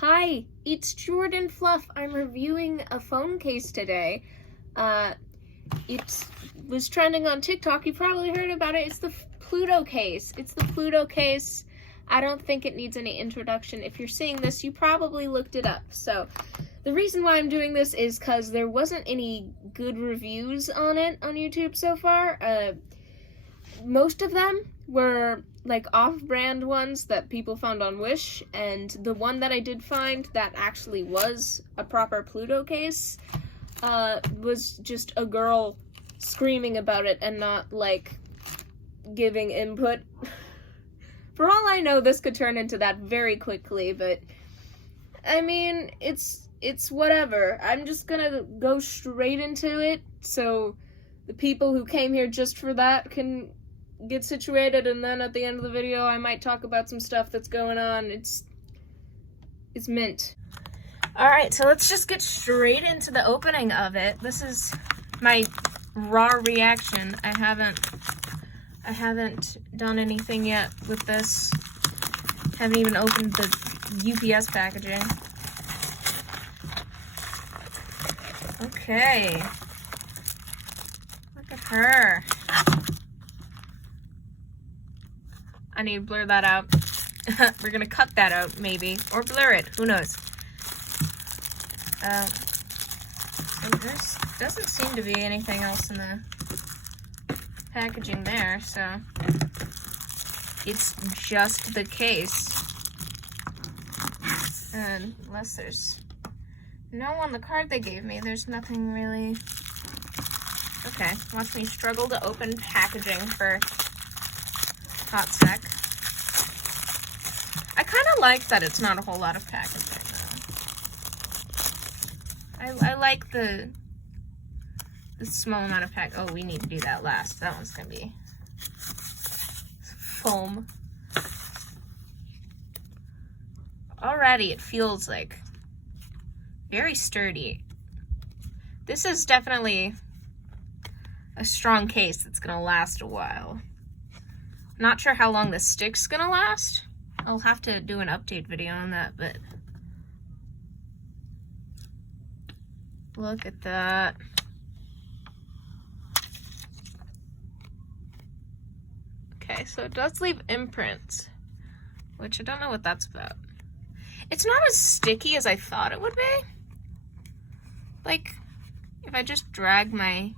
Hi, it's Jordan Fluff. I'm reviewing a phone case today. It was trending on TikTok. You probably heard about it. It's the Pluto case. It's the Pluto case. I don't think it needs any introduction. If you're seeing this, you probably looked it up. So the reason why I'm doing this is because there wasn't any good reviews on it on YouTube so far. Most of them were like off-brand ones that people found on Wish, and the one that I did find that actually was a proper Pluto case was just a girl screaming about it and not like giving input. For all I know, this could turn into that very quickly, but I mean, it's whatever. I'm just gonna go straight into it so the people who came here just for that can get situated, and then at the end of the video I might talk about some stuff that's going on. It's mint. Alright, so let's just get straight into the opening of it. This is my raw reaction. I haven't done anything yet with this. Haven't even opened the UPS packaging. Okay. Look at her. I need to blur that out. We're gonna cut that out, maybe. Or blur it. Who knows? So there doesn't seem to be anything else in the packaging there, so it's just the case. And unless there's no on the card they gave me, there's nothing really. Okay, watch me struggle to open packaging for hot sec. I kind of like that it's not a whole lot of packaging though. I like the small amount of pack. Oh, we need to do that last. That one's gonna be foam. Already it feels like very sturdy. This is definitely a strong case that's gonna last a while. Not sure how long the stick's gonna last. I'll have to do an update video on that, but look at that. Okay, so it does leave imprints, which I don't know what that's about. It's not as sticky as I thought it would be. Like, if I just drag my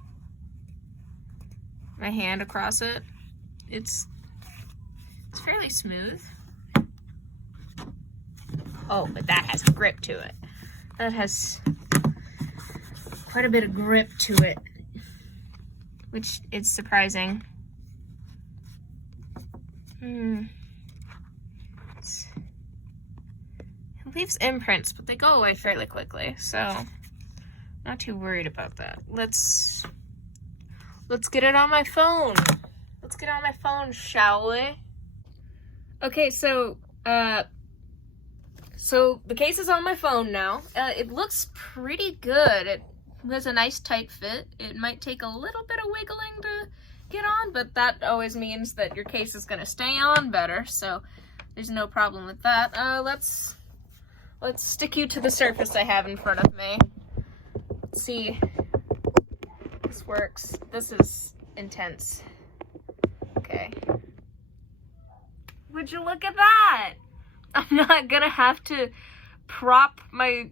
hand across it, it's fairly smooth. Oh, but that has grip to it. That has quite a bit of grip to it, which is surprising. It leaves imprints, but they go away fairly quickly, so not too worried about that. Let's get it on my phone. Let's get on my phone, shall we? Okay, so the case is on my phone now. It looks pretty good. It has a nice tight fit. It might take a little bit of wiggling to get on, but that always means that your case is gonna stay on better, so there's no problem with that. Let's stick you to the surface I have in front of me. Let's see if this works. This is intense. Okay. Would you look at that? I'm not gonna have to prop my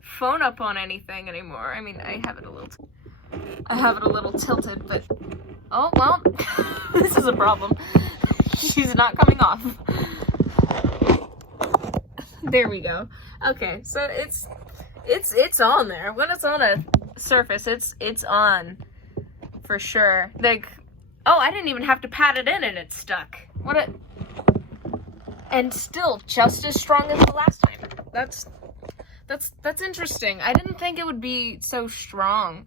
phone up on anything anymore. I mean, I have it a little tilted, but oh well. This is a problem. She's not coming off. There we go. Okay, so it's on there. When it's on a surface, it's on for sure. Like, oh, I didn't even have to pat it in and it stuck. And still just as strong as the last time. That's interesting. I didn't think it would be so strong.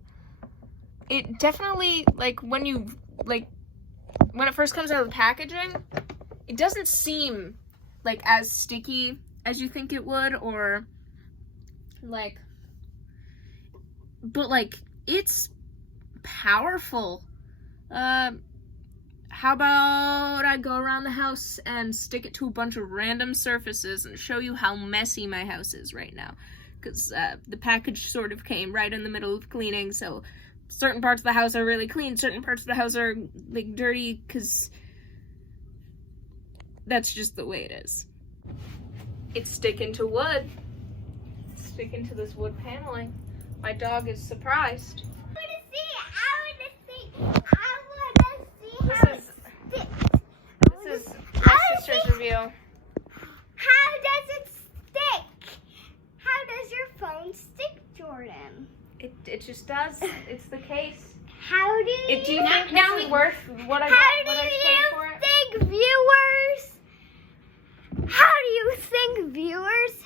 It definitely, like, when it first comes out of the packaging, it doesn't seem like as sticky as you think it would, or like, but like, it's powerful. how about I go around the house and stick it to a bunch of random surfaces and show you how messy my house is right now. Because the package sort of came right in the middle of cleaning, so certain parts of the house are really clean, certain parts of the house are, like, dirty, because that's just the way it is. It's sticking to wood. It's sticking to this wood paneling. My dog is surprised. This is my sister's review. How does it stick? How does your phone stick, Jordan? It just does. It's the case. How do you? Do you think this is worth what I paid for it? Think viewers? How do you think viewers?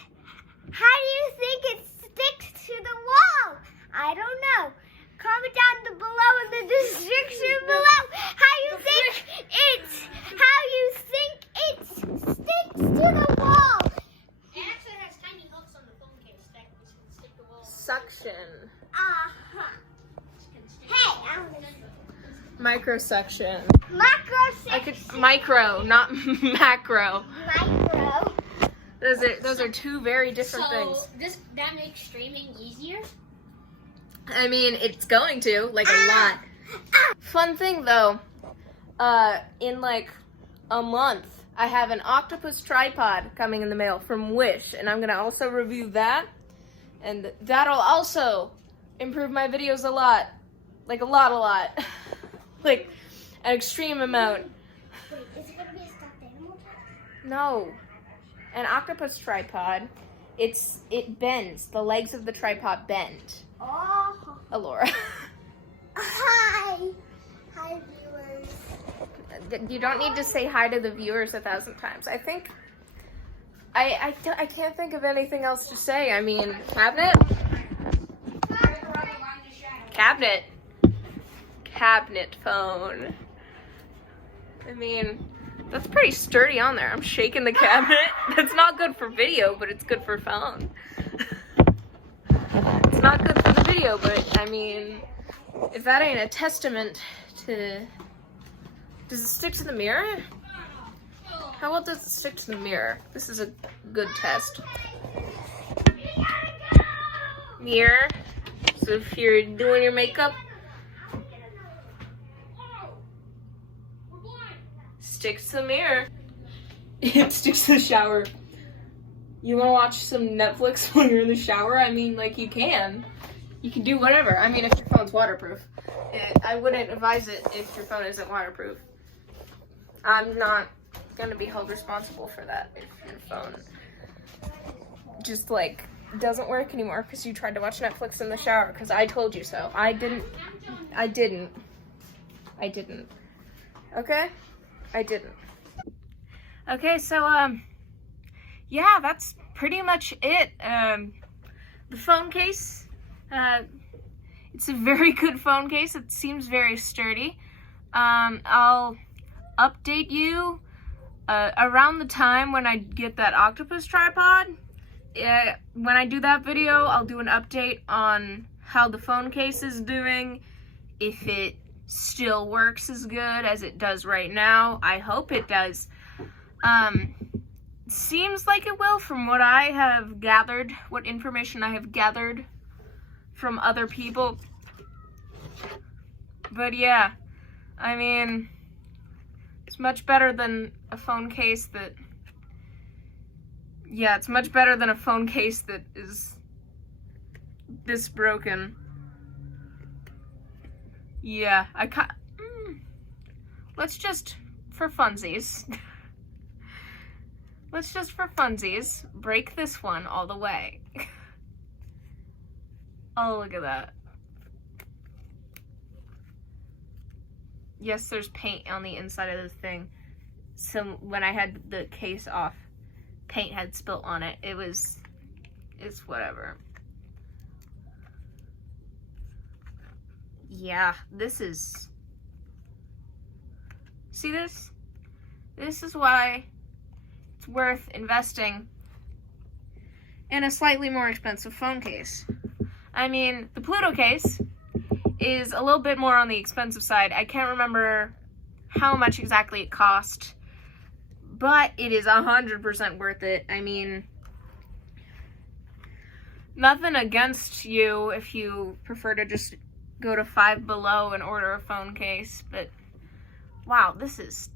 How do you think it sticks to the wall? I don't know. Comment down below in the description below how you think it sticks to the wall. It actually has tiny hooks on the phone case that can stick the wall. Suction. Hey, Microsuction. Micro, not macro. micro. Those are two very different things. So that makes streaming easier? I mean, it's going to, like, a lot. Fun thing, though, in, like, a month, I have an octopus tripod coming in the mail from Wish, and I'm going to also review that, and that'll also improve my videos a lot. Like, a lot. Like, an extreme amount. Wait, is it going to be a stuffed animal? No. An octopus tripod, it bends. The legs of the tripod bend. Oh. Alora. Hi, viewers. You don't need to say hi to the viewers 1,000 times. I think I can't think of anything else to say. I mean, cabinet phone. I mean, that's pretty sturdy on there. I'm shaking the cabinet. That's not good for video, but it's good for phone. It's not good for the video, but I mean, if that ain't a testament to... Does it stick to the mirror? How well does it stick to the mirror? This is a good test. Mirror. So if you're doing your makeup, sticks to the mirror. It sticks to the shower. You want to watch some Netflix when you're in the shower? I mean, like, you can. You can do whatever. I mean, if your phone's waterproof. I wouldn't advise it if your phone isn't waterproof. I'm not going to be held responsible for that if your phone just, like, doesn't work anymore because you tried to watch Netflix in the shower because I told you so. I didn't. Okay? I didn't. Okay, so, yeah, that's pretty much it. The phone case, it's a very good phone case. It seems very sturdy. I'll update you around the time when I get that octopus tripod. When I do that video, I'll do an update on how the phone case is doing, if it still works as good as it does right now. I hope it does. Seems like it will from what I have gathered, what information I have gathered from other people. But yeah, I mean, it's much better than a phone case that, yeah, it's much better than a phone case that is this broken. Yeah, let's just, for funsies, let's just for funsies break this one all the way. Oh, look at that. Yes, there's paint on the inside of this thing. So when I had the case off, paint had spilt on it. It's whatever. Yeah, this is, see this? This is why it's worth investing in a slightly more expensive phone case. I mean, the Pluto case is a little bit more on the expensive side. I can't remember how much exactly it cost, but it is 100% worth it. I mean, nothing against you if you prefer to just go to Five Below and order a phone case, but wow, this is...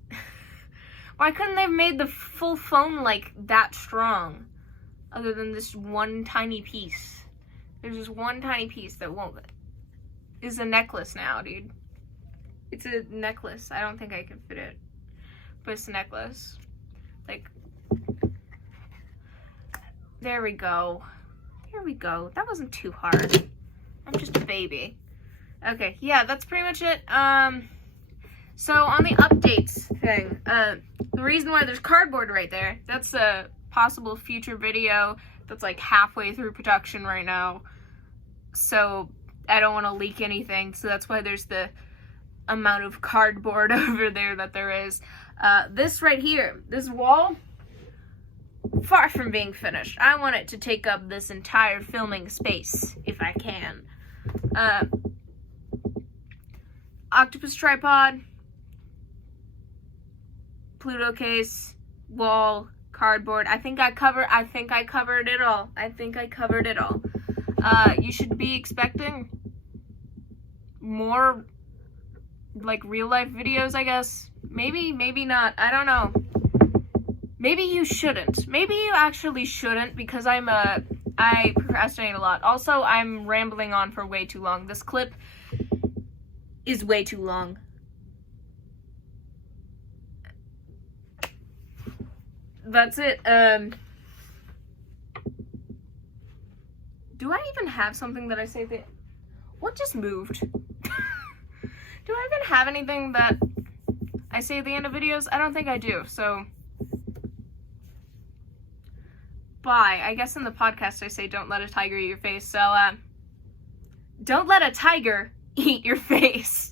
Why couldn't they have made the full phone like that strong, other than this one tiny piece? There's just one tiny piece that won't... is a necklace now, dude. It's a necklace. I don't think I can fit it, but it's a necklace. Like, there we go. There we go. That wasn't too hard. I'm just a baby. Okay, yeah, that's pretty much it. So on the updates thing, the reason why there's cardboard right there, that's a possible future video that's like halfway through production right now. So I don't want to leak anything, so that's why there's the amount of cardboard over there that there is. This right here, this wall, far from being finished. I want it to take up this entire filming space, if I can. Octopus tripod, Pluto case, wall, cardboard. I think I covered it all. You should be expecting more like real life videos, I guess. Maybe not. I don't know. Maybe you shouldn't. Maybe you actually shouldn't, because I procrastinate a lot. Also, I'm rambling on for way too long. This clip is way too long. That's it. Do I even have something that I say that... What just moved? Do I even have anything that I say at the end of videos? I don't think I do, so... Bye. I guess in the podcast I say don't let a tiger eat your face, so, don't let a tiger eat your face.